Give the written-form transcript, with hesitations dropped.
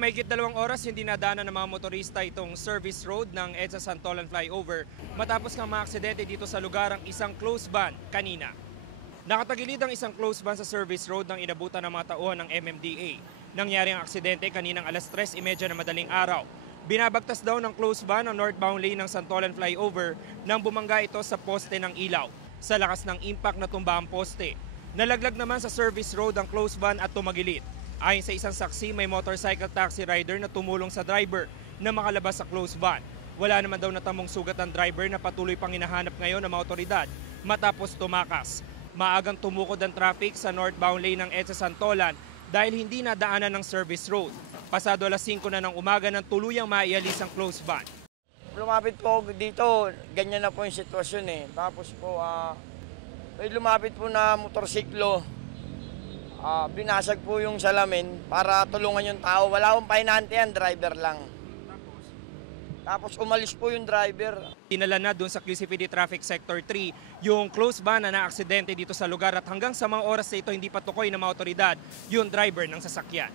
Mahigit 2 oras hindi nadaanan ng mga motorista itong service road ng EDSA Santolan Flyover matapos ng mga aksidente dito sa lugar ang isang close van kanina. Nakatagilid ang isang close van sa service road nang inabutan ng mga tauhan ng MMDA. Nangyari ang aksidente kaninang alas 3:30 na madaling araw. Binabagtas daw ng close van ang northbound lane ng Santolan Flyover nang bumangga ito sa poste ng ilaw. Sa lakas ng impact natumba ang poste. Nalaglag naman sa service road ang close van at tumagilid. Ayon sa isang saksi, may motorcycle taxi rider na tumulong sa driver na makalabas sa close van. Wala naman daw natamong sugat ang driver na patuloy pang hinahanap ngayon ng mga otoridad matapos tumakas. Maagang tumukod ang traffic sa northbound lane ng EDSA Santolan dahil hindi nadaanan ng service road. Pasado alas 5 na ng umaga nang tuluyang maialis ang close van. Lumapit po dito, ganyan na po yung sitwasyon eh. Tapos po, may lumapit po na motorsiklo. Binasag po yung salamin para tulungan yung tao. Wala akong pahinante yan, driver lang. Tapos umalis po yung driver. Tinala na doon sa QCPD Traffic Sector 3 yung close van na naaksidente dito sa lugar at hanggang sa mga oras na ito hindi pa tukoy ng mga otoridad yung driver ng sasakyan.